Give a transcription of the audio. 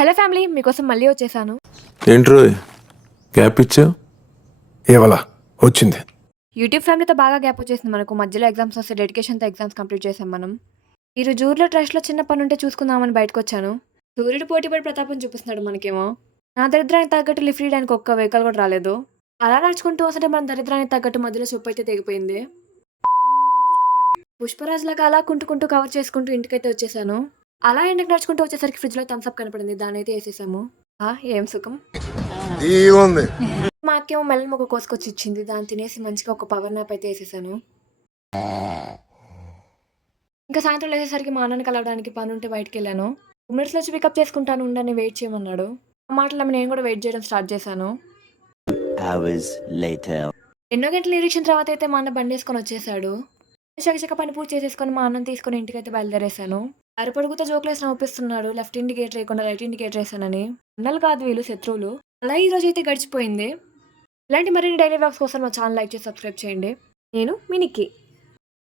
Hello family, మీకోసం మళ్ళీ వచ్చేసాను. ఏంట్రో గ్యాప్ ఇచ్చావు? ఏవలా వచ్చింది. యూట్యూబ్ ఫ్యామిలీతో బాగా గ్యాప్ వచ్చేసింది మనకు. మధ్యలో ఎగ్జామ్స్ వస్తే డెడికేషన్‌తో ఎగ్జామ్స్ కంప్లీట్ చేసాం మనం. ఈరోజు ఊర్లో ట్రస్ట్‌లో చిన్న పనుంటే చూసుకుందామని బయటకొచ్చాను. సూర్యుడు పోటీపడి ప్రతాపం చూపిస్తున్నాడు మనకేమో. నా దరిద్రానికి తగ్గట్టు లిఫ్ట్ ఇయ్యడానికి ఒక్క వెహికల్ కూడా రాలేదు. అలా నడుచుకుంటూ వస్తుంటే మన దరిద్రానికి తగ్గట్టు మధ్యలో చెప్పైతే తెగిపోయింది. పుష్పరాజులాగా అలా కుంటుకుంటూ కవర్ చేసుకుంటూ ఇంటికైతే వచ్చేసాను. అలా ఇంటికి నడుచుకుంటూ వచ్చేసరికి ఫ్రిడ్జ్‌లో థమ్స్ అప్ కనపడింది. దాన్నైతే ఏసేసాము. ఏం సుఖం. ఏముంది? మా అక్కేమో మెల్లన మొక్క కోసుకొచ్చి ఇచ్చింది. దాన్ని తినేసి మంచిగా ఒక పవర్ నాప్ అయితే ఏసేసాను. ఇంకా సాయంత్రం లేచేసరికి మా అన్నని కలవడానికి పనుంటే బయటికెళ్ళాను. 2 మినిట్స్‌లో వచ్చి పికప్ చేసుకుంటాను ఉండని వెయిట్ చేయమన్నాడు. ఆ మాటలు నమ్మి నేను కూడా వెయిట్ చేయడం స్టార్ట్ చేశాను. Hours later. ఎన్నో గంటల నిరీక్షణ తర్వాత అయితే మా అన్న బండేసుకొని వచ్చేసాడు. చకచక పని పూర్తి చేసేసుకొని మా అన్నని తీసుకొని ఇంటికైతే బయలుదేరేశాను. అరపడుగుతో జోకులేసి నవ్విస్తున్నాడు. లెఫ్ట్ ఇండికేటర్ వేయకుండా రైట్ ఇండికేటర్ వేసానని. అన్నలు కాదు వీళ్ళు, శత్రువులు. అలా ఈ రోజు అయితే గడిచిపోయింది. ఇలాంటి మరిన్ని డైలీ వ్లాగ్స్ కోసం మా ఛానల్ లైక్ చేసి సబ్స్క్రైబ్ చేయండి. నేను మీ నిక్కీ.